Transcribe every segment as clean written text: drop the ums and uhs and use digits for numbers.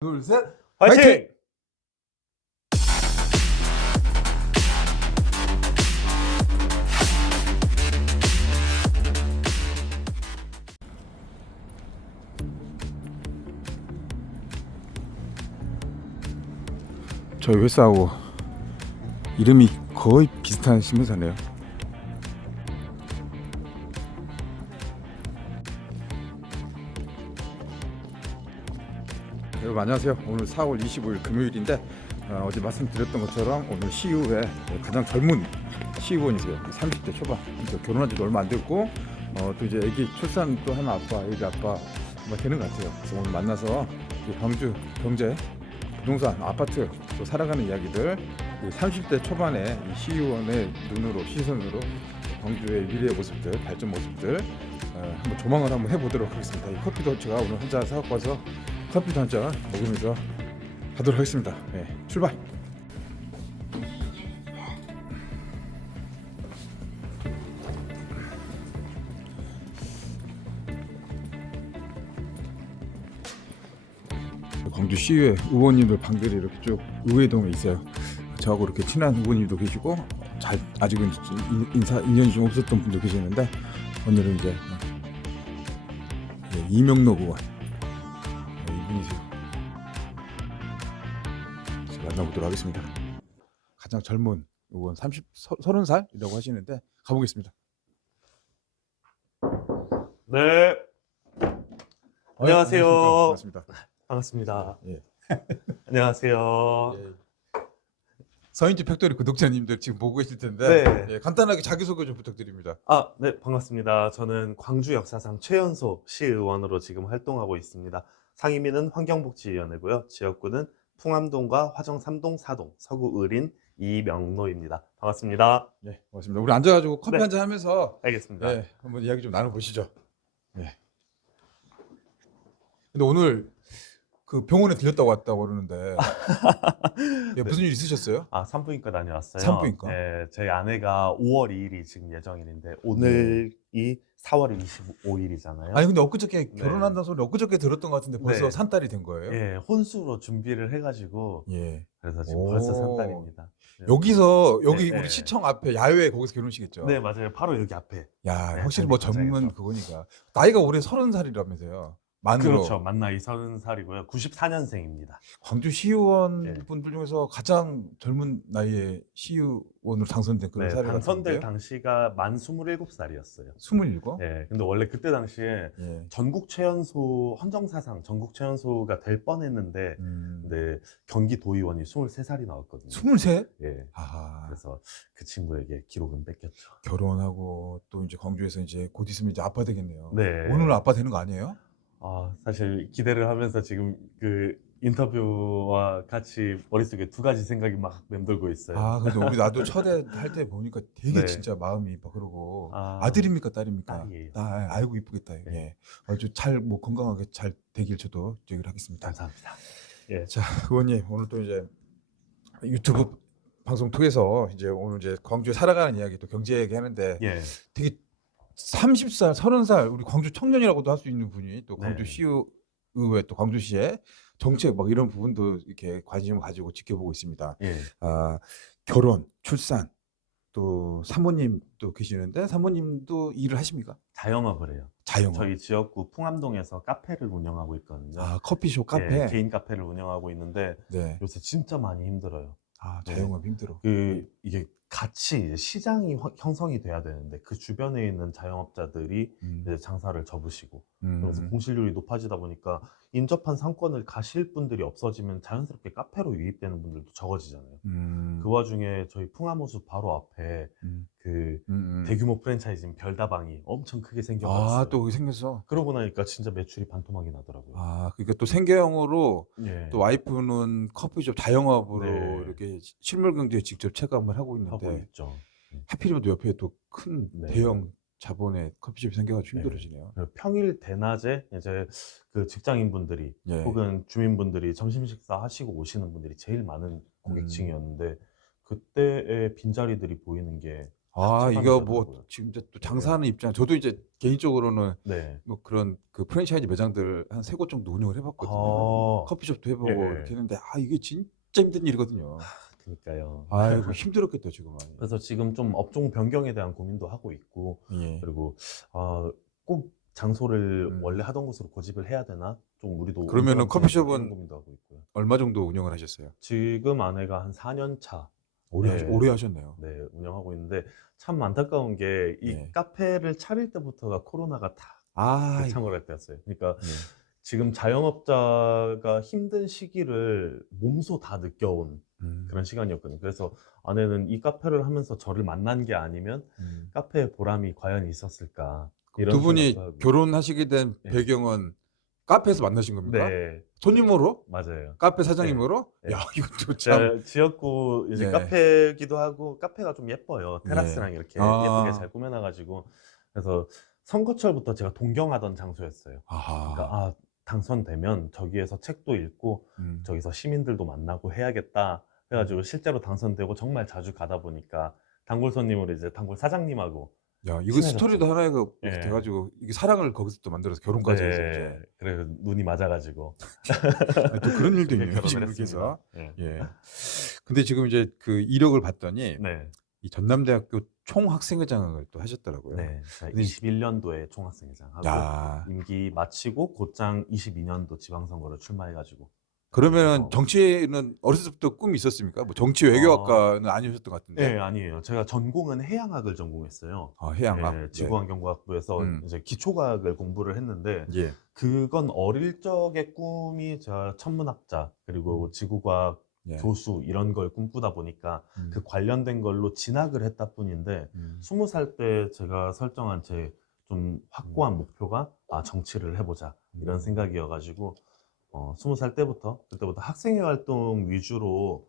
둘, 셋. 화이팅! 화이팅! 저희 회사하고 이름이 거의 비슷한 신문사네요. 여러분 안녕하세요. 오늘 4월 25일 금요일인데 어제 말씀드렸던 것처럼 오늘 CU의 가장 젊은 CU원이세요. 30대 초반. 결혼한 지도 얼마 안 됐고 또 이제 애기 출산 또 하나 아빠, 애기 아빠 되는 것 같아요. 그래서 오늘 만나서 광주 경제, 부동산, 아파트 또 살아가는 이야기들 30대 초반의 CU원의 눈으로 시선으로 광주의 미래의 모습들, 발전 모습들 한번 조망을 한번 해보도록 하겠습니다. 이 커피도 제가 오늘 한 잔 사갖고 와서 커피도 한 잔 먹으면서 가도록 하겠습니다. 네, 출발! 광주시의회 의원님들 방들이 이렇게 쭉 의회동에 있어요. 저하고 이렇게 친한 의원님도 계시고 아직은 인연이 좀 없었던 분도 계시는데 오늘은 이제 이명록 의원 이분이세요. 만나보도록 하겠습니다. 가장 젊은 의원 30살이라고 하시는데 가보겠습니다. 네. 안녕하세요. 반갑습니다. 반갑습니다. 예. 안녕하세요. 예. 서인지 팩토리 구독자님들 지금 보고 계실 텐데 네. 예, 간단하게 자기소개 좀 부탁드립니다. 네, 반갑습니다. 저는 광주 역사상 최연소 시의원으로 지금 활동하고 있습니다. 상임위는 환경복지위원회고요. 지역구는 풍암동과 화정 3동, 4동, 서구 을인 이명로입니다. 반갑습니다. 네, 고맙습니다. 우리 앉아가지고 커피 네. 한잔 하면서 알겠습니다. 네, 한번 이야기 좀 나눠보시죠. 네. 근데 오늘 그 병원에 들렸다고 왔다고 그러는데 예, 무슨 일 있으셨어요? 산부인과 다녀왔어요. 산부인과? 네, 저희 아내가 5월 2일이 지금 예정일인데 오늘이 4월 25일이잖아요. 아니 근데 엊그저께 네. 결혼한다는 소리 엊그저께 들었던 것 같은데 벌써 네. 산딸이 된 거예요? 예, 혼수로 준비를 해가지고 예. 그래서 지금 오. 벌써 산딸입니다. 네. 여기서 여기 네, 우리 네. 시청 앞에 야외 거기서 결혼식했죠? 네, 맞아요. 바로 여기 앞에. 야, 네, 확실히 뭐 잔디 젊은 광장에서. 그거니까 나이가 올해 30살이라면서요? 만으로. 그렇죠. 만 나이 30살이고요. 94년생입니다. 광주 시의원 네. 분들 중에서 가장 젊은 나이에 시의원으로 당선된 그런 네, 사례가 당선될 있는데요. 당시가 만 27살이었어요. 27? 네, 근데 원래 그때 당시에 예. 전국 최연소 헌정사상 전국 최연소가 될 뻔했는데 근데 경기도의원이 23살이 나왔거든요. 23? 예. 아, 그래서 그 친구에게 기록은 뺏겼죠. 결혼하고 또 이제 광주에서 이제 곧 있으면 이제 아빠 되겠네요. 네. 오늘 아빠 되는 거 아니에요? 사실 기대를 하면서 지금 그 인터뷰와 같이 머릿속에 두 가지 생각이 막 맴돌고 있어요. 아, 그래도 우리 나도 첫애 할 때 보니까 되게 네. 진짜 마음이 막 그러고 아, 아들입니까 딸입니까? 딸이에요. 아이고 이쁘겠다. 네. 예. 아주 잘 뭐 건강하게 잘 되길 저도 얘기를 하겠습니다. 감사합니다. 예. 자, 의원님 오늘 또 이제 유튜브 방송 통해서 이제 오늘 이제 광주에 살아가는 이야기 또 경제 얘기 하는데 예. 되게 30살, 30살 우리 광주 청년이라고도 할 수 있는 분이 또 광주 네. 시의회 또 광주시의 정책 막 이런 부분도 이렇게 관심을 가지고 지켜보고 있습니다. 예. 결혼, 출산 또 사모님도 계시는데 사모님도 일을 하십니까? 자영업을 해요. 자영업. 저희 지역구 풍암동에서 카페를 운영하고 있거든요. 커피숍 카페. 예, 개인 카페를 운영하고 있는데 네. 요새 진짜 많이 힘들어요. 자영업 힘들어. 이게 같이 이제 시장이 형성이 돼야 되는데 그 주변에 있는 자영업자들이 이제 장사를 접으시고 그래서 공실률이 높아지다 보니까 인접한 상권을 가실 분들이 없어지면 자연스럽게 카페로 유입되는 분들도 적어지잖아요. 그 와중에 저희 풍암호수 바로 앞에 그 대규모 프랜차이즈인 별다방이 엄청 크게 생겨났어요. 또 생겼어. 그러고 나니까 진짜 매출이 반토막이 나더라고요. 그러니까 또 생계형으로 예. 또 와이프는 커피숍 자영업으로 네. 이렇게 실물 경제에 직접 체감을 하고 하고 있는데 있죠. 하필이면 또 옆에 또 큰 네. 대형 자본의 커피숍이 생겨가지고 네. 힘들어지네요. 평일 대낮에 이제 그 직장인분들이 예. 혹은 주민분들이 점심 식사 하시고 오시는 분들이 제일 많은 고객층이었는데 그때의 빈자리들이 보이는 게 아, 체감이 이거 뭐 되더라고요. 지금 이제 또 장사하는 입장, 저도 이제 개인적으로는 네. 뭐 그런 그 프랜차이즈 매장들 한 3곳 정도 운영을 해봤거든요. 아. 커피숍도 해보고 이렇게 예예. 했는데, 아, 이게 진짜 힘든 일이거든요. 그니까요. 아이고, 힘들었겠다, 지금 많이. 그래서 지금 좀 업종 변경에 대한 고민도 하고 있고, 예. 그리고 꼭 장소를 음. 원래 하던 곳으로 고집을 해야 되나? 좀 우리도 그러면은 옮겨가면 좋을까? 이런 커피숍은 고민도 하고 있고요. 얼마 정도 운영을 하셨어요? 지금 아내가 한 4년 차, 오래 예, 하셨네요. 네, 운영하고 있는데 참 안타까운 게 이 예. 카페를 차릴 때부터가 코로나가 다 아이고. 대창을 할 때였어요. 그러니까 예. 지금 자영업자가 힘든 시기를 몸소 다 느껴온 음. 그런 시간이었거든요. 그래서 아내는 이 카페를 하면서 저를 만난 게 아니면 음. 카페에 보람이 과연 있었을까? 이런 두 분이 생각도 하고. 결혼하시게 된 예. 배경은 카페에서 만나신 겁니까? 네, 손님으로? 맞아요. 카페 네. 사장님으로? 네. 야, 이것도 참. 제가 지었고 이제 예. 카페기도 하고 카페가 좀 예뻐요. 예. 테라스랑 이렇게 아. 예쁘게 잘 꾸며놔가지고 그래서 선거철부터 제가 동경하던 장소였어요. 그러니까 아하. 당선되면 저기에서 책도 읽고 음. 저기서 시민들도 만나고 해야겠다 해가지고 실제로 당선되고 정말 자주 가다 보니까 단골 손님으로 이제 단골 사장님하고 야, 이거 친해졌죠. 스토리도 하나가 이렇게 예. 돼가지고 이게 사랑을 거기서 또 만들어서 결혼까지 해서 이제. 네, 그래서 눈이 맞아가지고 아니, 또 그런 일도 있네요. 결혼을 지금 했습니다. 여기서. 예. 예. 근데 지금 이제 그 이력을 봤더니 네, 이 전남대학교 총학생회장을 또 하셨더라고요. 네. 근데 21년도에 총학생회장 하고 야, 임기 마치고 곧장 22년도 지방선거를 출마해가지고 그러면 그래서 정치는 어렸을 때부터 꿈이 있었습니까? 뭐 정치 외교학과는 아니셨던 것 같은데. 네, 아니에요. 제가 전공은 해양학을 전공했어요. 아, 해양학. 예, 네. 지구환경과학부에서 이제 기초과학을 공부를 했는데 예. 그건 어릴 적의 꿈이 제가 천문학자 그리고 지구과학 예. 교수 이런 걸 꿈꾸다 보니까 음. 그 관련된 걸로 진학을 했다 뿐인데 20살 때 제가 설정한 제 좀 확고한 목표가 정치를 해보자 이런 생각이어가지고 20살 때부터 그때부터 학생회 활동 위주로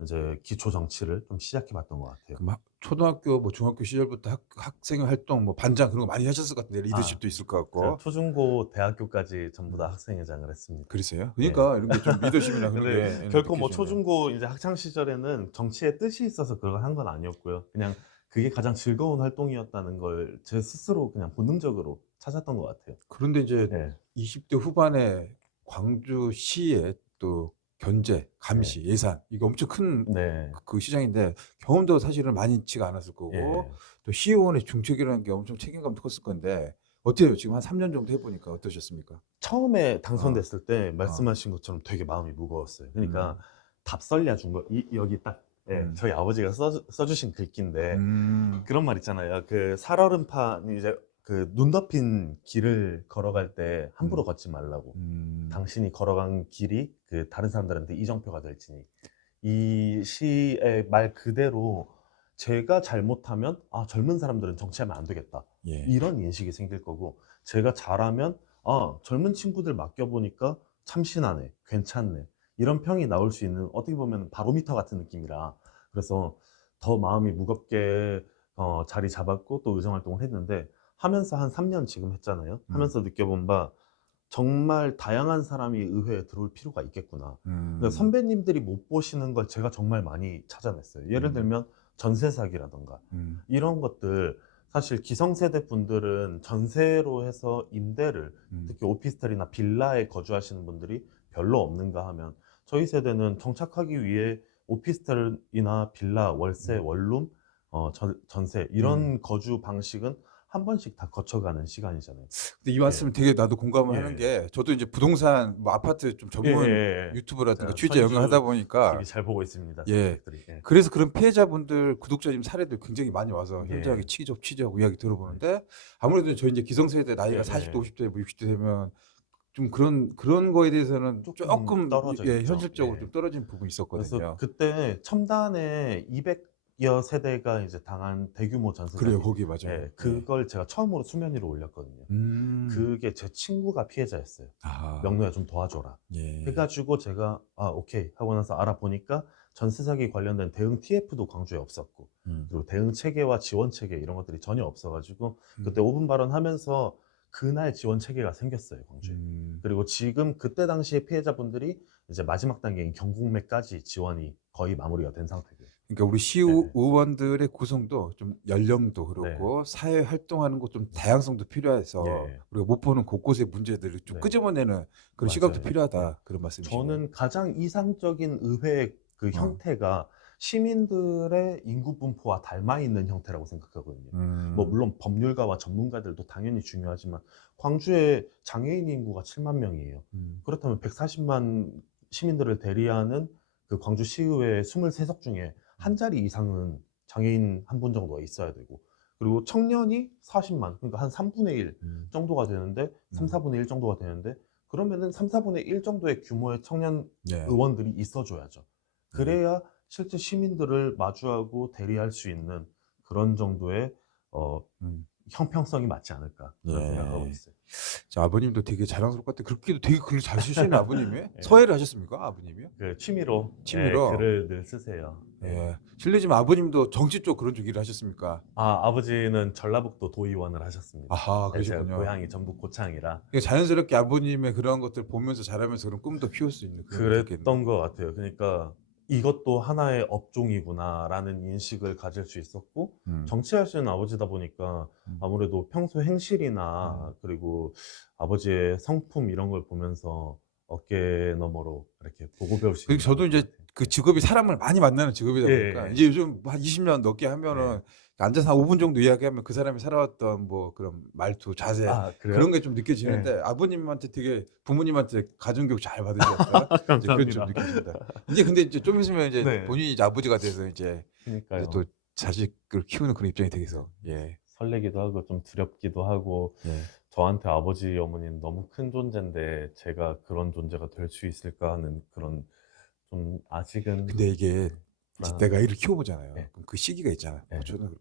이제 기초 정치를 좀 시작해봤던 것 같아요. 그럼 초등학교 뭐 중학교 시절부터 학생 활동 뭐 반장 그런 거 많이 하셨을 것 같은데, 리더십도 있을 것 제가 같고. 초중고 대학교까지 전부 다 학생회장을 했습니다. 그랬어요? 그러니까 이런 게 좀 리더십이나 그런 근데 게 결코 뭐 느껴지네요. 초중고 이제 학창 시절에는 정치에 뜻이 있어서 그걸 한 건 아니었고요. 그냥 그게 가장 즐거운 활동이었다는 걸 제 스스로 그냥 본능적으로 찾았던 것 같아요. 그런데 이제 네. 20대 후반에 광주시의 또 견제, 감시, 예산, 이거 엄청 큰 네. 그 시장인데 경험도 사실은 많지가 않았을 거고, 예. 또 시의원의 중책이라는 게 엄청 책임감도 컸을 건데 어때요? 지금 한 3년 정도 해보니까 어떠셨습니까? 처음에 당선됐을 때 어. 말씀하신 것처럼 되게 마음이 무거웠어요. 그러니까 음. 답설려 준 거, 여기 딱, 예, 저희 아버지가 써주신 글귀인데, 그런 말 있잖아요. 그 살얼음판, 이제 그 눈 덮인 길을 걸어갈 때 함부로 걷지 말라고. 당신이 걸어간 길이 그 다른 사람들한테 이정표가 될지니. 이 시의 말 그대로 제가 잘못하면, 젊은 사람들은 정치하면 안 되겠다. 예. 이런 인식이 생길 거고, 제가 잘하면 젊은 친구들 맡겨보니까 참신하네, 괜찮네 이런 평이 나올 수 있는 어떻게 보면 바로미터 같은 느낌이라 그래서 더 마음이 무겁게 자리 잡았고 또 의정활동을 했는데 하면서 한 3년 지금 했잖아요. 하면서 느껴본 바 정말 다양한 사람이 의회에 들어올 필요가 있겠구나. 그러니까 선배님들이 못 보시는 걸 제가 정말 많이 찾아냈어요. 예를 들면 전세 사기라던가 이런 것들 사실 기성세대 분들은 전세로 해서 임대를 특히 오피스텔이나 빌라에 거주하시는 분들이 별로 없는가 하면 저희 세대는 정착하기 위해 오피스텔이나 빌라, 월세, 원룸, 전세 이런 거주 방식은 한 번씩 다 거쳐가는 시간이잖아요. 근데 이 말씀 되게 나도 공감을 예. 하는 게, 저도 이제 부동산 뭐 아파트 좀 전문 유튜브라든가 제가 취재 영상하다 보니까 TV 잘 보고 있습니다. 예. 친구들이. 예. 그래서 그런 피해자분들, 구독자님 사례들 굉장히 많이 와서 예. 현저하게 취재하고 이야기 들어보는데, 아무래도 저희 이제 기성세대 나이가 예, 40대, 예. 50대, 뭐 60대 되면 좀 그런 거에 대해서는 조금 떨어져 예, 있죠. 현실적으로 예. 좀 떨어진 부분이 있었거든요. 그래서 그때 첨단에 200여 세대가 이제 당한 대규모 전세 그래요, 사기. 거기 맞아요. 예, 그걸 제가 처음으로 수면 위로 올렸거든요. 그게 제 친구가 피해자였어요. 명노야 좀 도와줘라. 예. 해가지고 제가 오케이 하고 나서 알아보니까 전세 사기 관련된 대응 TF도 광주에 없었고 그리고 대응 체계와 지원 체계 이런 것들이 전혀 없어가지고 그때 5분 발언하면서 그날 지원 체계가 생겼어요, 광주에. 그리고 지금 그때 당시에 피해자분들이 이제 마지막 단계인 경공매까지 지원이 거의 마무리가 된 상태고요. 그러니까 우리 네. 시의원들의 구성도 좀 연령도 그렇고 사회 활동하는 것 좀 다양성도 필요해서 예. 우리가 못 보는 곳곳의 문제들을 좀 네. 끄집어내는 그런 시각도 맞아요. 필요하다 그런 말씀이시네요. 저는 가장 이상적인 의회의 그 어. 형태가 시민들의 인구 분포와 닮아 있는 형태라고 생각하거든요. 뭐 음. 물론 법률가와 전문가들도 당연히 중요하지만 광주의 장애인 인구가 7만 명이에요. 음. 그렇다면 140만 시민들을 대리하는 그 광주 시의회 23석 중에 한 자리 이상은 장애인 한 분 정도가 있어야 되고, 그리고 청년이 40만, 그러니까 한 3분의 1 음. 정도가 되는데, 3, 4분의 1 정도가 되는데, 그러면은 3, 4분의 1 정도의 규모의 청년 네. 의원들이 있어줘야죠. 그래야 실제 시민들을 마주하고 대리할 수 있는 그런 정도의 음. 형평성이 맞지 않을까 그런 예. 생각하고 있어요. 자, 아버님도 되게 자랑스러울 것 같아. 그렇게도 되게 글을 잘 쓰시네, 아버님이. 예. 서예를 하셨습니까, 아버님이요? 그 취미로 취미로? 글을 늘 쓰세요. 예. 예. 실례지만 아버님도 정치 쪽 그런 쪽 일을 하셨습니까? 아버지는 전라북도 도의원을 하셨습니다. 아하, 예, 제가 그러셨군요. 고향이 전북 고창이라 그게 자연스럽게 아버님의 그런 것들 보면서 자라면서 그런 꿈도 키울 수 있는 그런 게 있겠네요. 그랬던 것 같아요. 그러니까 이것도 하나의 업종이구나라는 인식을 가질 수 있었고, 음. 정치하시는 아버지다 보니까 아무래도 평소 행실이나 그리고 아버지의 성품 이런 걸 보면서 어깨 너머로 이렇게 보고 배울 수 그리고 있는 저도 것 이제 같아요. 그 직업이 사람을 많이 만나는 직업이다 보니까 예. 이제 요즘 한 20년 넘게 하면은 예. 앉아서 한 5분 정도 이야기하면 그 사람이 살아왔던 뭐 그런 말투, 자세 그래요? 그런 게 좀 예. 느껴지는데 아버님한테 되게 부모님한테 가정교육 잘 받으셨다. 이제 그건 좀 감사합니다. 느껴집니다. 이제 근데 이제 좀 있으면 이제 네. 본인이 이제 아버지가 돼서 이제 그러니까요. 또 자식을 키우는 그런 입장이 되겠어. 예. 설레기도 하고 좀 두렵기도 하고, 예. 저한테 아버지 어머니는 너무 큰 존재인데 제가 그런 존재가 될 수 있을까 하는 그런, 좀 아직은 근데 이게 이제 불안한. 내가 애를 키워보잖아요. 예. 그럼 그 시기가 있잖아요. 예. 저는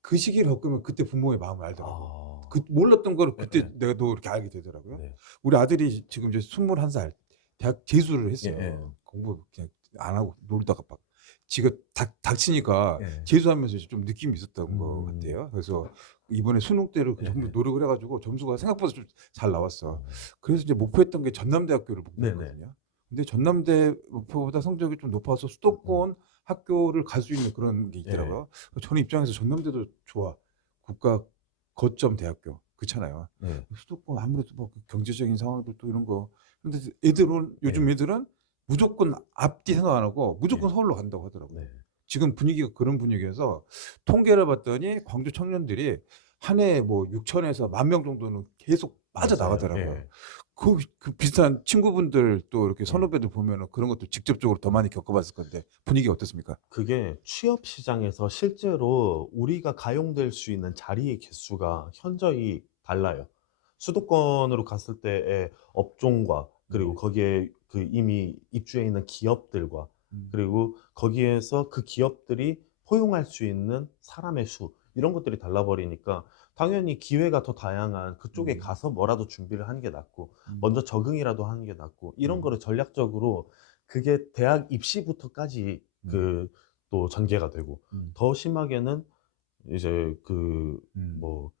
그 시기를 겪으면 그때 부모의 마음을 알더라고요. 아. 그 몰랐던 거를 예, 그때 예. 내가 또 이렇게 알게 되더라고요. 네. 우리 아들이 지금 이제 21살 대학 재수를 했어요. 예. 공부 그냥 안 하고 놀다가 막 지가 닥치니까 예. 재수하면서 이제 좀 느낌이 있었던 것 음. 같아요. 그래서 이번에 수능 때를 예, 전부 예. 노력을 해가지고 점수가 생각보다 좀 잘 나왔어. 어. 그래서 이제 목표했던 게 전남대학교를 네네. 목표했거든요. 근데 전남대 목표보다 성적이 좀 높아서 수도권 학교를 갈 수 있는 그런 게 있더라고요. 저는 입장에서 전남대도 좋아. 국가 거점 대학교 그렇잖아요. 네. 수도권 아무래도 뭐 경제적인 상황도 또 이런 거. 근데 애들은 요즘 애들은 무조건 앞뒤 생각 안 하고 무조건 서울로 간다고 하더라고요. 네. 지금 분위기가 그런 분위기여서 통계를 봤더니 광주 청년들이 한 해에 뭐 6천에서 10,000명 정도는 계속 빠져나가더라고요. 맞아요. 예. 그 비슷한 친구분들 또 이렇게 네. 선후배들 보면은 그런 것도 직접적으로 더 많이 겪어봤을 건데 분위기 어떻습니까? 그게 취업 시장에서 실제로 우리가 가용될 수 있는 자리의 개수가 현저히 달라요. 수도권으로 갔을 때의 업종과, 그리고 거기에 그 이미 입주해 있는 기업들과, 그리고 거기에서 그 기업들이 포용할 수 있는 사람의 수, 이런 것들이 달라버리니까 당연히 기회가 더 다양한 그쪽에 가서 뭐라도 준비를 하는 게 낫고, 먼저 적응이라도 하는 게 낫고, 이런 거를 전략적으로, 그게 대학 입시부터까지 그 또 전개가 되고, 더 심하게는 이제 그 뭐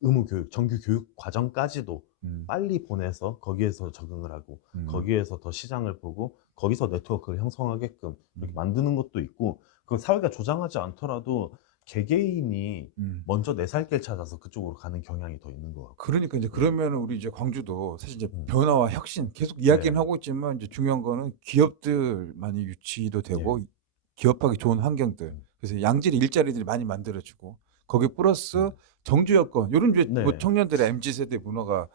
의무 교육, 정규 교육 과정까지도 빨리 보내서 거기에서 적응을 하고, 거기에서 더 시장을 보고 거기서 네트워크를 형성하게끔 이렇게 만드는 것도 있고, 그 사회가 조장하지 않더라도 개개인이 먼저 내 살 길 찾아서 그쪽으로 가는 경향이 더 있는 것 같고. 그러니까 이제 그러면은 우리 이제 광주도 사실 이제 음. 변화와 혁신 계속 이야기는 네. 하고 있지만 이제 중요한 거는 기업들 많이 유치도 되고 기업하기 좋은 환경들. 그래서 양질 일자리들이 많이 만들어지고 거기에 플러스 정주 여건 요런 이제 뭐 네. 청년들의 MZ 세대 문화가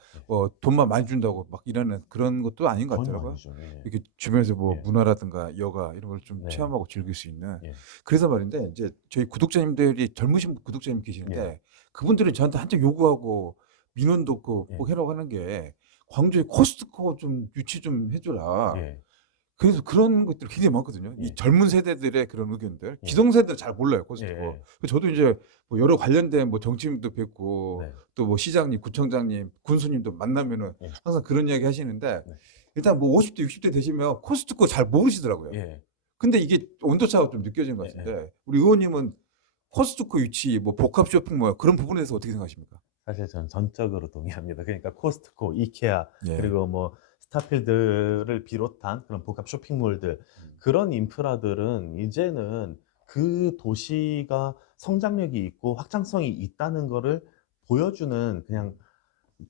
돈만 많이 준다고 막 이러는 그런 것도 아닌 것 전혀 같더라고요. 아니죠. 예. 이렇게 주변에서 뭐 예. 문화라든가 여가 이런 걸 좀 네. 체험하고 즐길 수 있는. 예. 그래서 말인데 이제 저희 구독자님들이 젊으신 구독자님 계시는데 예. 그분들이 저한테 한창 요구하고 민원도 예. 꼭 해라고 하는 게 광주에 코스트코 좀 유치 좀 해줘라. 예. 그래서 그런 것들이 굉장히 많거든요. 이 예. 젊은 세대들의 그런 의견들, 예. 기성세대는 잘 몰라요 코스트코. 예. 저도 이제 뭐 여러 관련된 뭐 정치인도 뵙고 네. 또 뭐 시장님, 구청장님, 군수님도 만나면은 예. 항상 그런 이야기 하시는데 네. 일단 뭐 50대, 60대 되시면 코스트코 잘 모르시더라고요. 예. 근데 이게 온도차가 좀 느껴지는 것 같은데 우리 의원님은 코스트코 유치, 뭐 복합 쇼핑몰 그런 부분에 대해서 어떻게 생각하십니까? 사실 저는 전적으로 동의합니다. 그러니까 코스트코, 이케아, 예. 그리고 뭐 스타필드를 비롯한 그런 복합 쇼핑몰들, 그런 인프라들은 이제는 그 도시가 성장력이 있고 확장성이 있다는 거를 보여주는 그냥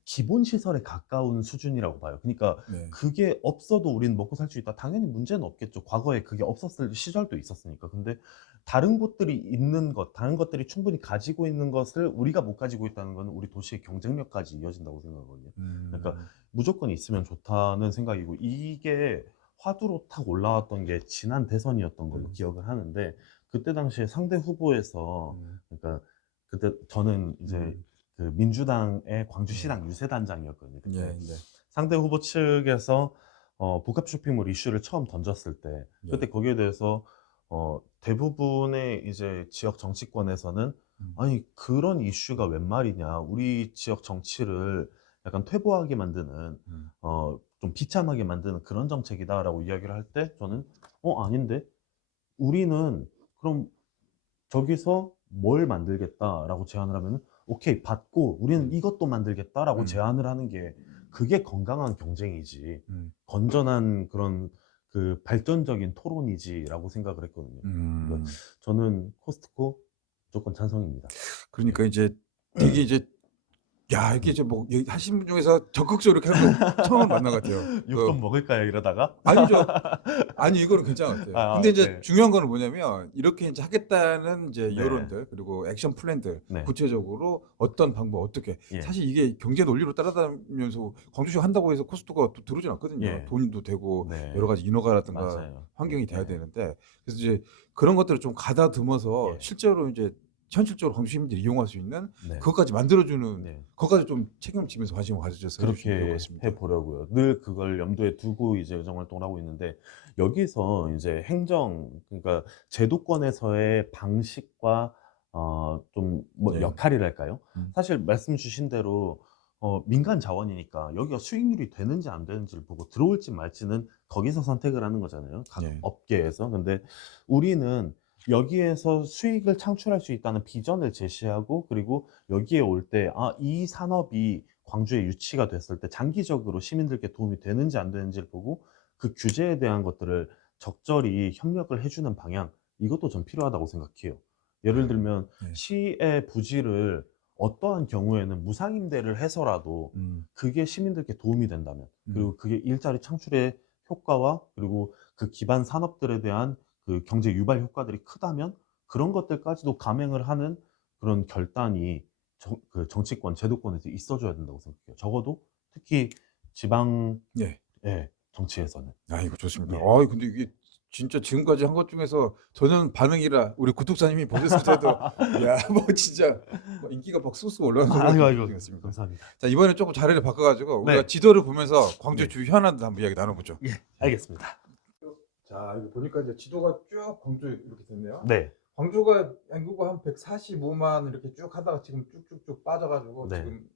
기본 시설에 가까운 수준이라고 봐요. 그러니까 네. 그게 없어도 우리는 먹고 살 수 있다. 당연히 문제는 없겠죠. 과거에 그게 없었을 시절도 있었으니까. 근데 다른 곳들이 있는 것, 다른 것들이 충분히 가지고 있는 것을 우리가 못 가지고 있다는 건 우리 도시의 경쟁력까지 이어진다고 생각하거든요. 그러니까 무조건 있으면 좋다는 생각이고, 이게 화두로 탁 올라왔던 게 지난 대선이었던 걸로 기억을 하는데, 그때 당시에 상대 후보에서 그러니까 그때 저는 이제 그 민주당의 광주시당 유세단장이었거든요. 그때 예, 네. 상대 후보 측에서 복합 쇼핑몰 이슈를 처음 던졌을 때, 그때 거기에 대해서 대부분의 이제 지역 정치권에서는 아니 그런 이슈가 웬 말이냐, 우리 지역 정치를 약간 퇴보하게 만드는 좀 비참하게 만드는 그런 정책이다라고 이야기를 할 때, 저는 아닌데, 우리는 그럼 저기서 뭘 만들겠다라고 제안을 하면 오케이 받고 우리는 이것도 만들겠다라고 제안을 하는 게, 그게 건강한 경쟁이지, 건전한 그런 그 발전적인 토론이지라고 생각을 했거든요. 그러니까 저는 코스트코 무조건 찬성입니다. 그러니까 이제 되게 이제 야 이게 이제 뭐 하신 분 중에서 적극적으로 이렇게 하는 거 처음 만난 것 같아요. 욕 좀 먹을까요 이러다가? 아니죠. 아니 이거는 괜찮은 것 같아요. 근데 이제 네. 중요한 거는 뭐냐면 이렇게 이제 하겠다는 이제 네. 여론들 그리고 액션 플랜들 네. 구체적으로 어떤 방법 어떻게 예. 사실 이게 경제 논리로 따라다니면서 광주시 한다고 해서 코스트코가 또 들어오진 않거든요. 예. 돈도 되고 네. 여러 가지 인허가라든가 맞아요. 환경이 돼야 네. 되는데, 그래서 이제 그런 것들을 좀 가다듬어서 예. 실제로 이제 현실적으로 광주 시민들이 이용할 수 있는 네. 그것까지 만들어주는 네. 그것까지 좀 책임지면서 관심을 가져줬으면 그렇게 좋을 것 같습니다. 해보려고요. 늘 그걸 염두에 두고 이제 의정 활동을 하고 있는데, 여기서 이제 행정, 그러니까 제도권에서의 방식과 좀 뭐 네. 역할이랄까요? 음. 사실 말씀 주신 대로 민간 자원이니까 여기가 수익률이 되는지 안 되는지를 보고 들어올지 말지는 거기서 선택을 하는 거잖아요. 각 네. 업계에서. 근데 우리는 여기에서 수익을 창출할 수 있다는 비전을 제시하고, 그리고 여기에 올 때 이 산업이 광주에 유치가 됐을 때 장기적으로 시민들께 도움이 되는지 안 되는지를 보고 그 규제에 대한 것들을 적절히 협력을 해주는 방향, 이것도 전 필요하다고 생각해요. 예를 들면 네. 시의 부지를 어떠한 경우에는 무상임대를 해서라도 그게 시민들께 도움이 된다면, 그리고 그게 일자리 창출의 효과와 그리고 그 기반 산업들에 대한 그 경제 유발 효과들이 크다면, 그런 것들까지도 감행을 하는 그런 결단이 그 정치권, 제도권에서 있어줘야 된다고 생각해요. 적어도 특히 지방 네. 정치에서는. 아 이거 좋습니다. 예. 근데 이게 진짜 지금까지 한 것 중에서 저는 반응이라 우리 구독자님이 보셨을 때도 야 뭐 진짜 뭐 인기가 막 쑥쑥 올라가는 아이고, 소리였습니다. 감사합니다. 자 이번에 조금 자리를 바꿔가지고 네. 우리가 지도를 보면서 광주 네. 주 현안도 한번 이야기 나눠보죠. 예, 알겠습니다. 자 이거 보니까 이제 지도가 쭉 광주 이렇게 됐네요. 네. 광주가 인구가 한 145만 이렇게 쭉 하다가 지금 쭉쭉쭉 빠져가지고 네. 지금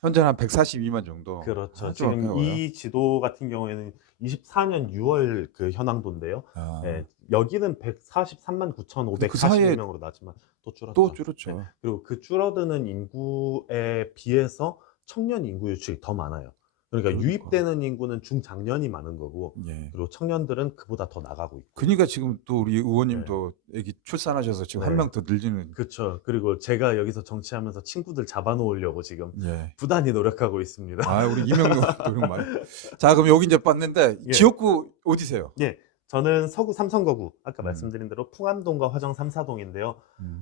현재는 한 142만 정도. 그렇죠. 좀 지금 아까워요. 이 지도 같은 경우에는 24년 6월 그 현황도인데요. 예, 여기는 143만 9,541명으로 나지만 또 줄었죠. 또 줄었죠. 네. 그리고 그 줄어드는 인구에 비해서 청년 인구 유출이 더 많아요. 그러니까 유입되는 인구는 중장년이 많은 거고, 예. 그리고 청년들은 그보다 더 나가고 있고. 그러니까 지금 또 우리 의원님도 애기 출산하셔서 지금 네. 한 명 더 늘리는. 그렇죠. 그리고 제가 여기서 정치하면서 친구들 잡아놓으려고 지금 예. 부단히 노력하고 있습니다. 우리 이명노 노력 많이. 자 그럼 여기 이제 봤는데 예. 지역구 어디세요? 예, 저는 서구 삼성거구, 아까 말씀드린 대로 풍암동과 화정 3, 4동인데요.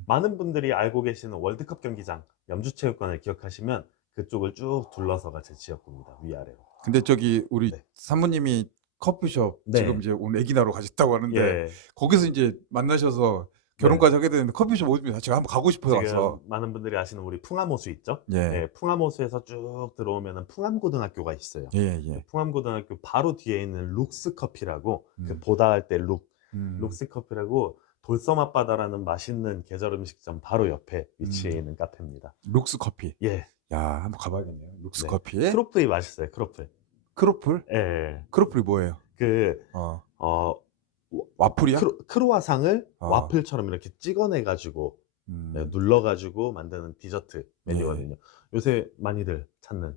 많은 분들이 알고 계시는 월드컵 경기장 염주체육관을 기억하시면 그쪽을 쭉 둘러서가 제 지역구입니다. 위아래로. 근데 저기 우리 네. 사모님이 커피숍 네. 지금 이제 오늘 애기 낳으러 가셨다고 하는데 예, 거기서 이제 만나셔서 결혼까지 하게 되는데 커피숍 어디입니까? 제가 한번 가고 싶어서 지금 와서. 많은 분들이 아시는 우리 풍암호수 있죠? 예. 예, 풍암호수에서 쭉 들어오면 풍암고등학교가 있어요. 예. 풍암고등학교 바로 뒤에 있는 룩스커피라고, 그 보다 할 때 룩스커피라고 돌섬 앞바다라는 맛있는 계절 음식점 바로 옆에 위치해 있는 카페입니다. 룩스 커피. 예, 야 한번 가봐야겠네요. 룩스 네. 커피에 크로플이 맛있어요. 크로플. 크로플? 예, 크로플이 뭐예요? 그 와플이야? 크로와상을 어. 와플처럼 이렇게 찍어내가지고 눌러가지고 만드는 디저트 메뉴거든요. 요새 많이들 찾는.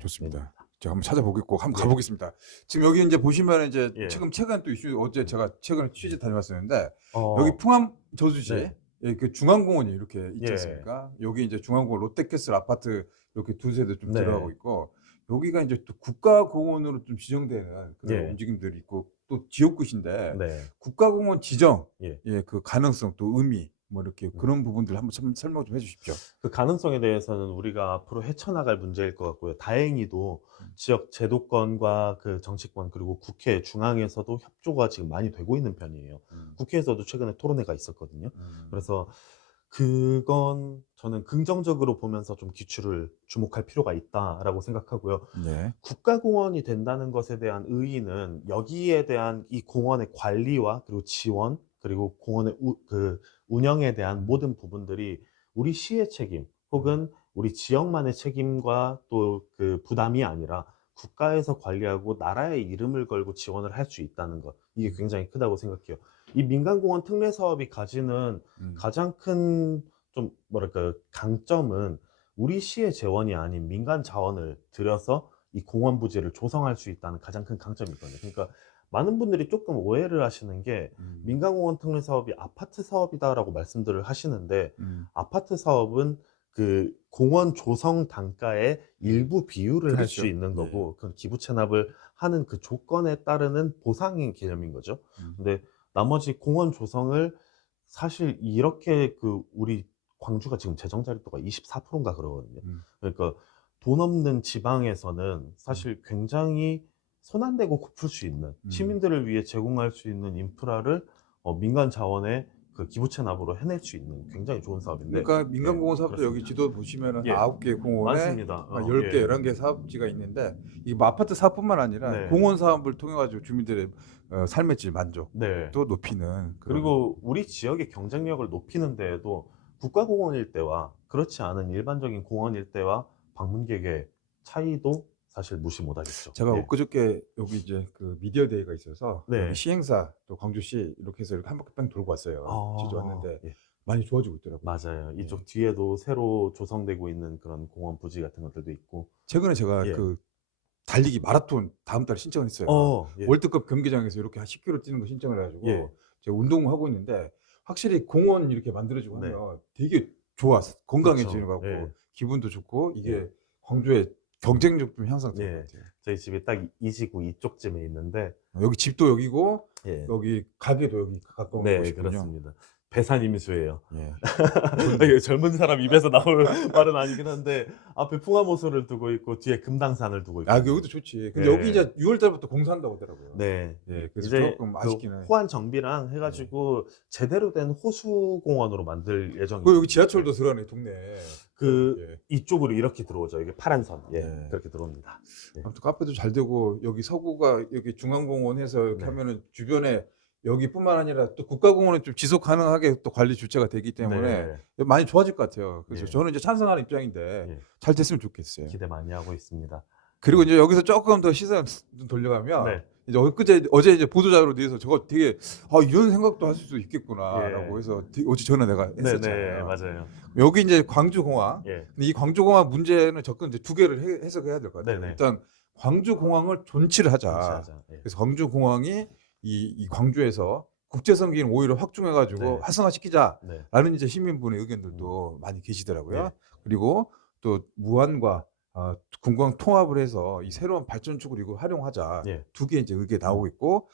좋습니다. 메뉴입니다. 제가 한번 찾아보겠고 한번 예. 가보겠습니다. 지금 여기 이제 보시면 이제 예. 최근 또 이슈 어제 제가 최근에 취재 다녀왔었는데 어, 여기 풍암 저수지 네. 예, 그 중앙공원이 이렇게 있지 예. 않습니까? 여기 이제 중앙공원 롯데캐슬 아파트 이렇게 두 세대 좀 네. 들어가고 있고 여기가 이제 또 국가공원으로 좀 지정되는 그런 예. 움직임들이 있고 또 지역구신데 네. 국가공원 지정 예. 예, 그 가능성 또 의미 뭐 이렇게 그런 부분들 한번 설명 좀 해주십시오. 그 가능성에 대해서는 우리가 앞으로 헤쳐나갈 문제일 것 같고요. 다행히도 지역 제도권과 그 정치권 그리고 국회 중앙에서도 협조가 지금 많이 되고 있는 편이에요. 국회에서도 최근에 토론회가 있었거든요. 그래서 그건 저는 긍정적으로 보면서 좀 기출을 주목할 필요가 있다라고 생각하고요. 네. 국가공원이 된다는 것에 대한 의의는 여기에 대한 이 공원의 관리와 그리고 지원 그리고 공원의 그 운영에 대한 모든 부분들이 우리 시의 책임 혹은 우리 지역만의 책임과 또 그 부담이 아니라 국가에서 관리하고 나라의 이름을 걸고 지원을 할 수 있다는 것 이게 굉장히 크다고 생각해요. 이 민간공원 특례 사업이 가지는 가장 큰 좀 뭐랄까요 강점은 우리 시의 재원이 아닌 민간 자원을 들여서 이 공원 부지를 조성할 수 있다는 가장 큰 강점이 있거든요. 그러니까 많은 분들이 조금 오해를 하시는 게 민간공원 특례 사업이 아파트 사업이다라고 말씀들을 하시는데 아파트 사업은 그 공원 조성 단가의 일부 비율을 할 수 그렇죠. 있는 예. 거고 그 기부 체납을 하는 그 조건에 따르는 보상인 개념인 거죠. 근데 나머지 공원 조성을 사실 이렇게 그 우리 광주가 지금 재정 자립도가 24%인가 그러거든요. 그러니까 돈 없는 지방에서는 사실 굉장히 손 안 대고 굽을 수 있는 시민들을 위해 제공할 수 있는 인프라를 민간 자원의 그 기부 체납으로 해낼 수 있는 굉장히 좋은 사업인데 그러니까 민간공원 예, 사업도 여기 그렇습니다. 지도 보시면은 예. 9개 공원에 많습니다. 10개, 예. 11개 사업지가 있는데 이게 뭐 아파트 사업뿐만 아니라 네. 공원 사업을 통해 가지고 주민들의 삶의 질 만족도 네. 높이는 그런 그리고 우리 지역의 경쟁력을 높이는 데에도 국가공원 일대와 그렇지 않은 일반적인 공원 일대와 방문객의 차이도 사실 무시 못하겠죠. 제가 예. 엊그저께 여기 이제 그 미디어 데이가 있어서 네. 여기 시행사 또 광주시 이렇게 해서 이렇게 한 바퀴 뺑 돌고 왔어요. 지도 왔는데 예. 많이 좋아지고 있더라고요. 맞아요. 예. 이쪽 뒤에도 새로 조성되고 있는 그런 공원 부지 같은 것들도 있고. 최근에 제가 예. 그 달리기 마라톤 다음 달에 신청을 했어요. 예. 월드컵 경기장에서 이렇게 한 10km 뛰는 거 신청을 해가지고 예. 제가 운동을 하고 있는데 확실히 공원 이렇게 만들어지고 네. 하면 되게 좋아 건강해지는 것 그쵸. 같고 예. 기분도 좋고 이게 예. 광주의 경쟁력 좀 향상되는 예. 것 같아요. 저희 집이 딱 이 지구 이쪽쯤에 있는데 여기 집도 여기고 예. 여기 가게도 여기 가까운 네, 곳이군요. 그렇습니다. 배산임수예요. 예. 이게 젊은 사람 입에서 나올 말은 아니긴 한데 앞에 풍화모소를 두고 있고 뒤에 금당산을 두고 있고. 아 여기도 좋지. 근데 예. 여기 이제 6월 달부터 공사한다고 하더라고요. 네. 예, 그래서 이제 조금 그 아쉽긴 해. 호안 정비랑 해가지고 제대로 된 호수공원으로 만들 그 예정입니다. 여기 지하철도 들어가네 동네에. 그 예. 이쪽으로 이렇게 들어오죠. 이게 파란 선. 예. 네. 그렇게 들어옵니다. 예. 아무튼 카페도 잘 되고 여기 서구가 여기 중앙공원에서 이렇게 네. 하면은 주변에 여기뿐만 아니라 또 국가공원은 좀 지속 가능하게 또 관리 주체가 되기 때문에 네. 많이 좋아질 것 같아요. 그래서 예. 저는 이제 찬성하는 입장인데 예. 잘 됐으면 좋겠어요. 기대 많이 하고 있습니다. 그리고 이제 여기서 조금 더 시선 좀 돌려가면 네. 이제 어제 이제 보도자료로 내서 저거 되게 이런 생각도 할 수도 있겠구나라고 예. 해서 어제 전에 내가 네, 했었잖아요. 맞아요. 여기 이제 광주공항. 예. 근데 이 광주공항 문제는 접근 이제 두 개를 해석해야 될 것 같아요. 네네. 일단 광주공항을 존치를 하자. 정치하자. 예. 그래서 광주공항이 이 광주에서 국제선기는 오히려 확충해가지고 네. 활성화시키자라는 네. 이제 시민분의 의견들도 많이 계시더라고요. 네. 그리고 또 무안과 군광 통합을 해서 이 새로운 발전축을 이거 활용하자. 예. 두 개 이제 의견 나오고 있고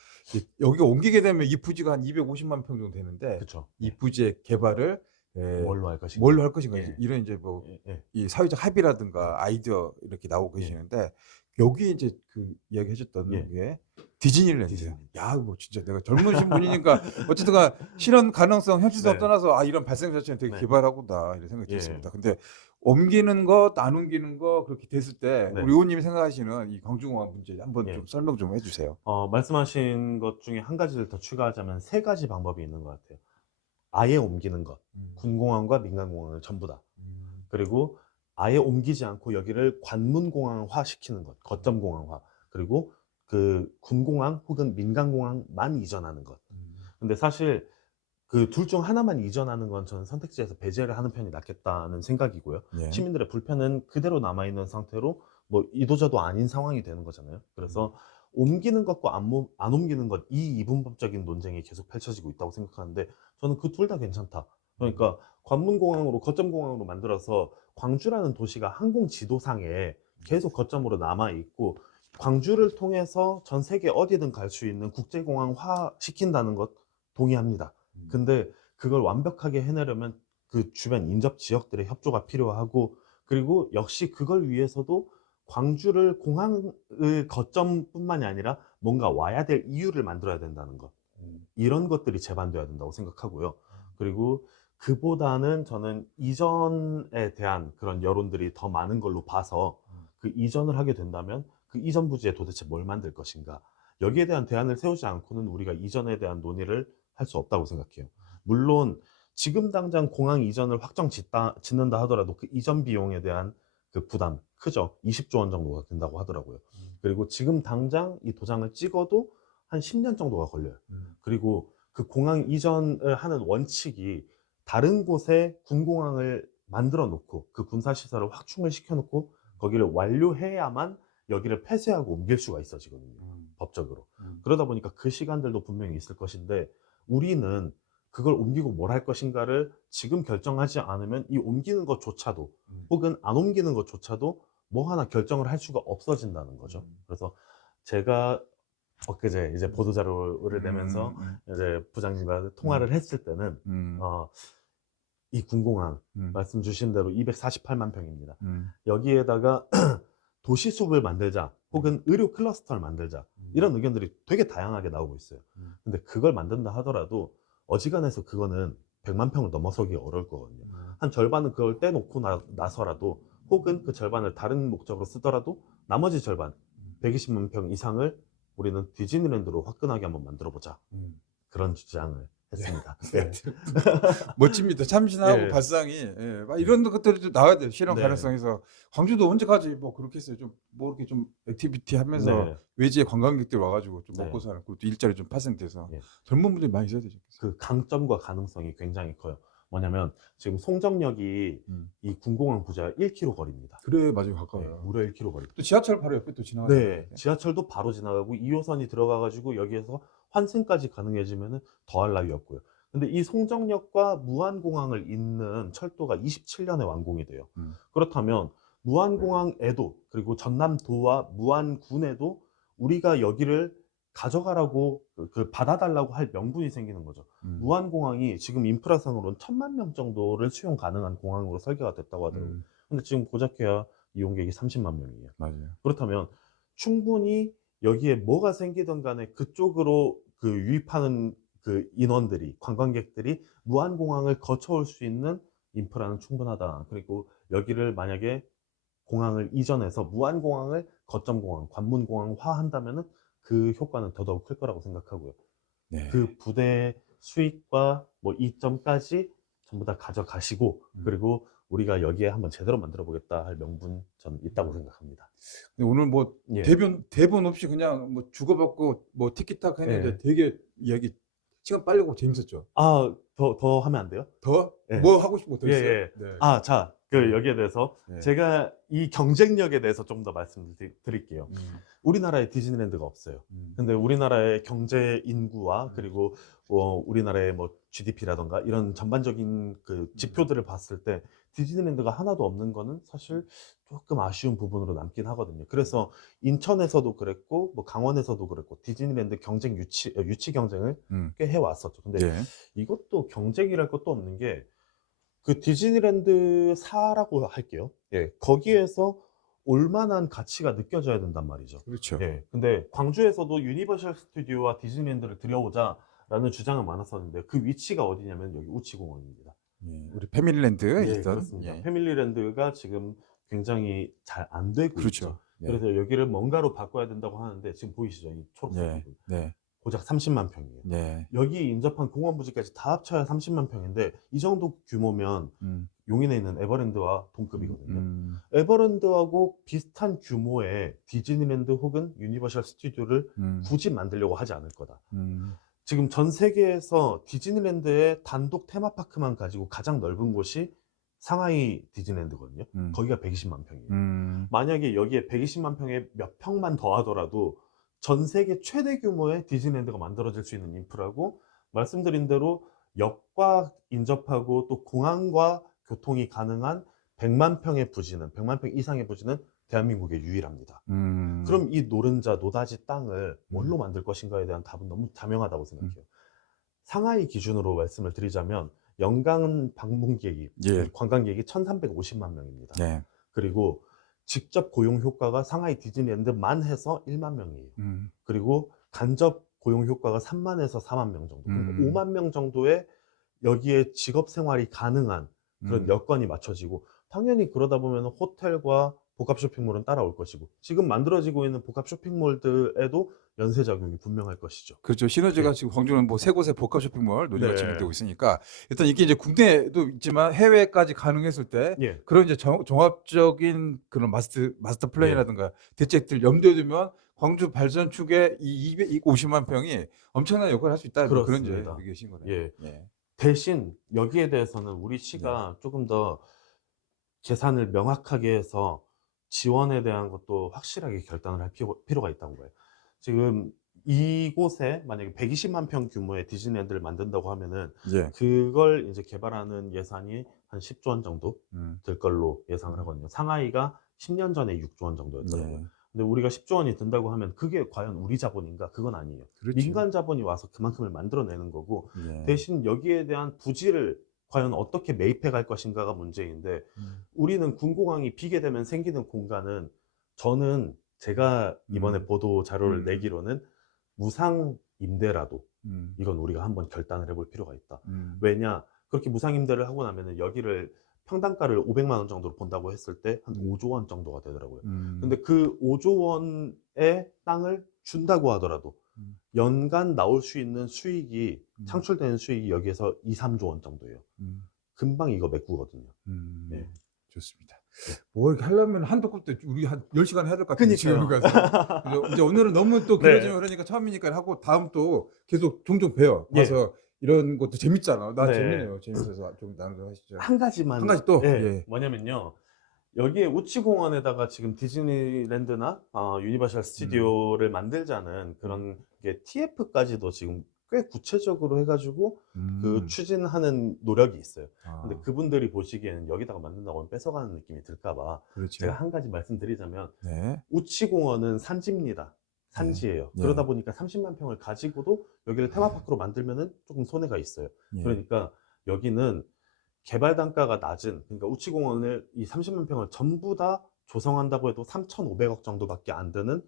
여기가 옮기게 되면 이 부지가 한 250만 평 정도 되는데 그렇죠. 이 부지의 개발을 뭘로 할 것인가? 뭘로 할 것인가 예. 이런 이제 뭐 예. 이 사회적 합의라든가 아이디어 이렇게 나오고 예. 계시는데 여기 이제 그 이야기 해줬던 예. 게 디즈니랜드. 디즈니. 야, 뭐 진짜 내가 젊으신 분이니까 어쨌든간 실현 가능성, 현실성 네. 떠나서 이런 발생 자체는 되게 네. 개발하고다 이런 생각이 예. 들었습니다. 근데 옮기는 거, 안 옮기는 거 그렇게 됐을 때 네. 우리 의원님이 생각하시는 이 광주공항 문제 한번 예. 좀 설명 좀 해주세요. 말씀하신 것 중에 한 가지를 더 추가하자면 세 가지 방법이 있는 것 같아요. 아예 옮기는 것, 군공항과 민간공항을 전부 다. 그리고 아예 옮기지 않고 여기를 관문공항화 시키는 것, 거점공항화. 그리고 그 군공항 혹은 민간공항만 이전하는 것. 근데 사실 그 둘 중 하나만 이전하는 건 저는 선택지에서 배제를 하는 편이 낫겠다는 생각이고요. 예. 시민들의 불편은 그대로 남아있는 상태로 뭐 이도저도 아닌 상황이 되는 거잖아요. 그래서 옮기는 것과 안 옮기는 것, 이 이분법적인 논쟁이 계속 펼쳐지고 있다고 생각하는데 저는 그 둘 다 괜찮다. 그러니까 관문공항으로 거점공항으로 만들어서 광주라는 도시가 항공 지도상에 계속 거점으로 남아 있고 광주를 통해서 전 세계 어디든 갈 수 있는 국제공항화 시킨다는 것 동의합니다. 근데 그걸 완벽하게 해내려면 그 주변 인접 지역들의 협조가 필요하고 그리고 역시 그걸 위해서도 광주를 공항의 거점뿐만이 아니라 뭔가 와야 될 이유를 만들어야 된다는 것. 이런 것들이 제반돼야 된다고 생각하고요. 그리고 그보다는 저는 이전에 대한 그런 여론들이 더 많은 걸로 봐서 그 이전을 하게 된다면 그 이전 부지에 도대체 뭘 만들 것인가. 여기에 대한 대안을 세우지 않고는 우리가 이전에 대한 논의를 할 수 없다고 생각해요. 물론 지금 당장 공항 이전을 짓는다 하더라도 그 이전 비용에 대한 그 부담 크죠. 20조 원 정도가 된다고 하더라고요. 그리고 지금 당장 이 도장을 찍어도 한 10년 정도가 걸려요. 그리고 그 공항 이전을 하는 원칙이 다른 곳에 군공항을 만들어 놓고 그 군사시설을 확충을 시켜 놓고 거기를 완료해야만 여기를 폐쇄하고 옮길 수가 있어지거든요. 법적으로. 그러다 보니까 그 시간들도 분명히 있을 것인데 우리는 그걸 옮기고 뭘 할 것인가를 지금 결정하지 않으면 이 옮기는 것조차도 혹은 안 옮기는 것조차도 뭐 하나 결정을 할 수가 없어진다는 거죠. 그래서 제가 엊그제 이제 보도자료를 내면서 이제 부장님과 통화를 했을 때는 이 군공항 말씀 주신 대로 248만 평입니다. 여기에다가 도시숲을 만들자 혹은 의료 클러스터를 만들자 이런 의견들이 되게 다양하게 나오고 있어요. 근데 그걸 만든다 하더라도 어지간해서 그거는 100만 평을 넘어서기 어려울 거거든요. 한 절반은 그걸 떼놓고 나서라도 혹은 그 절반을 다른 목적으로 쓰더라도 나머지 절반 120만 평 이상을 우리는 디즈니랜드로 화끈하게 한번 만들어 보자. 그런 주장을 했습니다. 네. 멋집니다. 참신하고 예. 발상이 막 이런 것들이 좀 나와야 돼요. 실현 네. 가능성에서 광주도 언제까지 뭐 그렇게 했어요. 좀 뭐 이렇게 좀 액티비티 하면서 네. 외지의 관광객들 와가지고 좀 네. 먹고 사는 그리고 또 일자리 좀 파생돼서 예. 젊은 분들이 많이 있어야 되죠. 그 강점과 가능성이 굉장히 커요. 뭐냐면 지금 송정역이 이 군공항 부지와 1km 거리입니다. 그래 맞아요 네, 가까워요. 무려 1km 거리. 또 지하철 바로 옆에 또 지나가요. 네, 지하철도 바로 지나가고 2호선이 들어가가지고 여기에서 환승까지 가능해지면은 더할 나위 없고요. 근데 이 송정역과 무안공항을 잇는 철도가 27년에 완공이 돼요. 그렇다면 무안공항에도 그리고 전남도와 무안군에도 우리가 여기를 가져가라고 그 받아달라고 할 명분이 생기는 거죠. 무안공항이 지금 인프라상으로는 1000만 명 정도를 수용 가능한 공항으로 설계가 됐다고 하더라고요. 근데 지금 고작해야 이용객이 30만 명이에요. 맞아요. 그렇다면 충분히 여기에 뭐가 생기든 간에 그쪽으로 그 유입하는 그 인원들이 관광객들이 무안공항을 거쳐올 수 있는 인프라는 충분하다. 그리고 여기를 만약에 공항을 이전해서 무안공항을 거점공항, 관문공항화 한다면은 그 효과는 더더욱 클 거라고 생각하고요. 네. 그 부대 수익과 뭐 이점까지 전부 다 가져가시고 그리고 우리가 여기에 한번 제대로 만들어 보겠다 할 명분 저는 있다고 생각합니다. 근데 오늘 뭐 예. 대본 없이 그냥 뭐 주고받고 뭐 티키타카 했는데 예. 되게 이야기 시간 빨리 가고 재밌었죠. 아, 더 하면 안 돼요? 더? 예. 뭐 하고 싶은 거 더 예, 있어요? 예. 네. 아, 자, 여기에 대해서 예. 제가 이 경쟁력에 대해서 좀 더 말씀드릴게요. 우리나라에 디즈니랜드가 없어요. 근데 우리나라의 경제 인구와 그리고 우리나라의 뭐 GDP라던가 이런 전반적인 그 지표들을 봤을 때 디즈니랜드가 하나도 없는 거는 사실 조금 아쉬운 부분으로 남긴 하거든요. 그래서 인천에서도 그랬고 뭐 강원에서도 그랬고 디즈니랜드 경쟁 유치 경쟁을 꽤 해왔었죠. 근데 예. 이것도 경쟁이랄 것도 없는 게 그 디즈니랜드사라고 할게요. 예, 거기에서 올만한 가치가 느껴져야 된단 말이죠. 그렇죠. 예, 근데 광주에서도 유니버셜 스튜디오와 디즈니랜드를 들여오자라는 주장은 많았었는데 그 위치가 어디냐면 여기 우치공원입니다. 예. 우리 패밀리랜드 예, 있던. 그렇습니다. 예. 패밀리랜드가 지금 굉장히 잘 안 되고 그렇죠. 있죠. 네. 그래서 여기를 뭔가로 바꿔야 된다고 하는데 지금 보이시죠? 이 초록색 네. 부분. 네. 고작 30만 평이에요. 네. 여기 인접한 공원 부지까지 다 합쳐야 30만 평인데 이 정도 규모면 용인에 있는 에버랜드와 동급이거든요. 에버랜드하고 비슷한 규모의 디즈니랜드 혹은 유니버셜 스튜디오를 굳이 만들려고 하지 않을 거다. 지금 전 세계에서 디즈니랜드의 단독 테마파크만 가지고 가장 넓은 곳이 상하이 디즈니랜드거든요. 거기가 120만 평이에요. 만약에 여기에 120만 평에 몇 평만 더 하더라도 전 세계 최대 규모의 디즈니랜드가 만들어질 수 있는 인프라고, 말씀드린 대로 역과 인접하고 또 공항과 교통이 가능한 100만 평의 부지는, 100만 평 이상의 부지는 대한민국에 유일합니다. 그럼 이 노른자 노다지 땅을 뭘로 만들 것인가에 대한 답은 너무 자명하다고 생각해요. 상하이 기준으로 말씀을 드리자면 연간 방문객이, 예. 관광객이 1350만 명입니다. 네. 그리고 직접 고용 효과가 상하이 디즈니랜드만 해서 1만 명이에요. 그리고 간접 고용 효과가 3만에서 4만 명 정도. 그러니까 5만 명 정도의 여기에 직업 생활이 가능한 그런 여건이 맞춰지고, 당연히 그러다 보면 호텔과 복합 쇼핑몰은 따라올 것이고, 지금 만들어지고 있는 복합 쇼핑몰들에도 연쇄 작용이 분명할 것이죠. 그렇죠. 시너지가 네. 지금 광주는 뭐 세 곳의 복합 쇼핑몰 논의가 네. 진행되고 있으니까 일단 이게 이제 국내에도 있지만 해외까지 가능했을 때 예. 그런 이제 종합적인 그런 마스터 플랜이라든가 대책들 염두에 두면 광주 발전축에 이 250만 평이 엄청난 역할을 할 수 있다. 뭐 그런 이제 그렇습니다. 얘기신 거네요. 예. 예. 대신 여기에 대해서는 우리 시가 조금 더 계산을 명확하게 해서 지원에 대한 것도 확실하게 결단을 할 필요가 있다는 거예요. 지금 이곳에 만약에 120만 평 규모의 디즈니랜드를 만든다고 하면은 예. 그걸 이제 개발하는 예산이 한 10조 원 정도 들 걸로 예상을 하거든요. 상하이가 10년 전에 6조 원 정도였더라고요. 예. 근데 우리가 10조 원이 든다고 하면 그게 과연 우리 자본인가? 그건 아니에요. 그렇죠. 민간 자본이 와서 그만큼을 만들어내는 거고, 예. 대신 여기에 대한 부지를 과연 어떻게 매입해 갈 것인가가 문제인데, 우리는 군공항이 비게 되면 생기는 공간은, 저는 제가 이번에 보도 자료를 내기로는 무상 임대라도 이건 우리가 한번 결단을 해볼 필요가 있다. 왜냐, 그렇게 무상 임대를 하고 나면은 여기를 평당가를 500만 원 정도로 본다고 했을 때 한 5조 원 정도가 되더라고요. 근데 그 5조 원의 땅을 준다고 하더라도 연간 나올 수 있는 수익이, 창출되는 수익이 여기에서 2, 3조 원 정도예요. 금방 이거 메꾸거든요. 네. 좋습니다. 뭐 이렇게 하려면 한도 끝도 우리 한 10시간 해야 될 것 같은데 지금 그러니까요. 가서. 그래서 이제 오늘은 너무 또 네. 길어지면 그러니까 처음이니까 하고 다음 또 계속 종종 봬요. 예. 와서 이런 것도 재밌잖아. 나 네. 재밌네요. 재밌어서 좀 나누도록 하시죠. 한 가지만. 한 가지 또. 예. 예. 뭐냐면요. 여기에 우치공원에다가 지금 디즈니랜드나 유니버셜 스튜디오를 만들자는 그런 게 TF까지도 지금 꽤 구체적으로 해가지고 그 추진하는 노력이 있어요. 근데 그분들이 보시기에는 여기다가 만든다고 하면 뺏어가는 느낌이 들까봐 그렇죠. 제가 한 가지 말씀드리자면, 네. 우치공원은 산지입니다. 산지예요. 네. 그러다 보니까 30만 평을 가지고도 여기를 테마파크로 만들면은 조금 손해가 있어요. 예. 그러니까 여기는 개발 단가가 낮은, 그러니까 우치공원을 이 30만 평을 전부 다 조성한다고 해도 3,500억 정도밖에 안 드는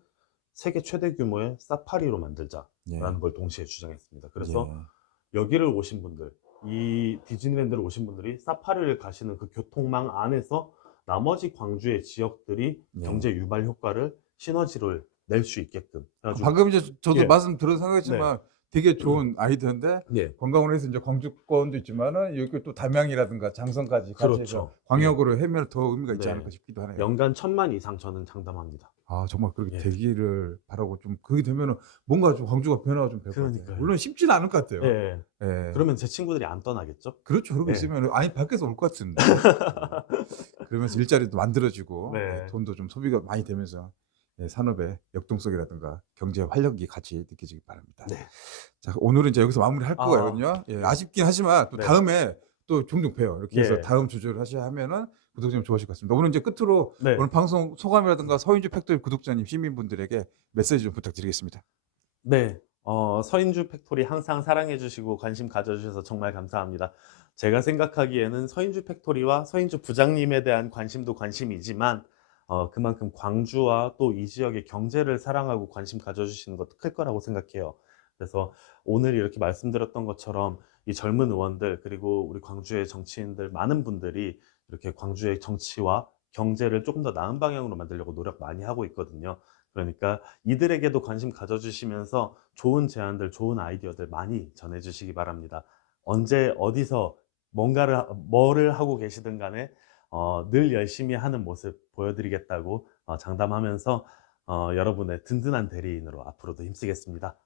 세계 최대 규모의 사파리로 만들자라는 예. 걸 동시에 주장했습니다. 그래서 예. 여기를 오신 분들, 이 디즈니랜드를 오신 분들이 사파리를 가시는 그 교통망 안에서 나머지 광주의 지역들이 예. 경제 유발 효과를, 시너지를 낼 수 있게끔. 그래가지고 방금 이제 저도 예. 말씀 들은 생각했지만 되게 좋은 아이디어인데 예. 관광을 해서 이제 광주권도 있지만은 여기 또 담양이라든가 장성까지 같이 그렇죠. 해서 광역으로 하면 더 의미가 있지 네. 않을까 싶기도 하네요. 연간 1,000만 이상 저는 장담합니다. 아 정말 그렇게 예. 되기를 바라고, 좀 그게 되면은 뭔가 좀 광주가 변화가 좀 될 것 같아요. 그러니까요. 물론 쉽지는 않을 것 같아요. 예. 예. 그러면 제 친구들이 안 떠나겠죠? 그렇죠. 그러고 예. 있으면 아니 밖에서 올 것 같은데. 그러면서 일자리도 만들어지고 네. 예, 돈도 좀 소비가 많이 되면서 예, 산업의 역동성이라든가 경제 활력이 같이 느껴지기 바랍니다. 네. 자, 오늘은 이제 여기서 마무리할 거거든요. 예, 아쉽긴 하지만 또 네. 다음에 또 종종 봬요. 이렇게 해서 예. 다음 주제를 하면은 구독자님 좋아하실 것 같습니다. 오늘 이제 끝으로 네. 오늘 방송 소감이라든가 서인주 팩토리 구독자님, 시민분들에게 메시지 좀 부탁드리겠습니다. 네. 서인주 팩토리 항상 사랑해주시고 관심 가져주셔서 정말 감사합니다. 제가 생각하기에는 서인주 팩토리와 서인주 부장님에 대한 관심도 관심이지만, 그만큼 광주와 또 이 지역의 경제를 사랑하고 관심 가져주시는 것도 클 거라고 생각해요. 그래서 오늘 이렇게 말씀드렸던 것처럼 이 젊은 의원들, 그리고 우리 광주의 정치인들, 많은 분들이 이렇게 광주의 정치와 경제를 조금 더 나은 방향으로 만들려고 노력 많이 하고 있거든요. 그러니까 이들에게도 관심 가져주시면서 좋은 제안들, 좋은 아이디어들 많이 전해주시기 바랍니다. 언제 어디서 뭐를 하고 계시든 간에 늘 열심히 하는 모습 보여드리겠다고 장담하면서 여러분의 든든한 대리인으로 앞으로도 힘쓰겠습니다.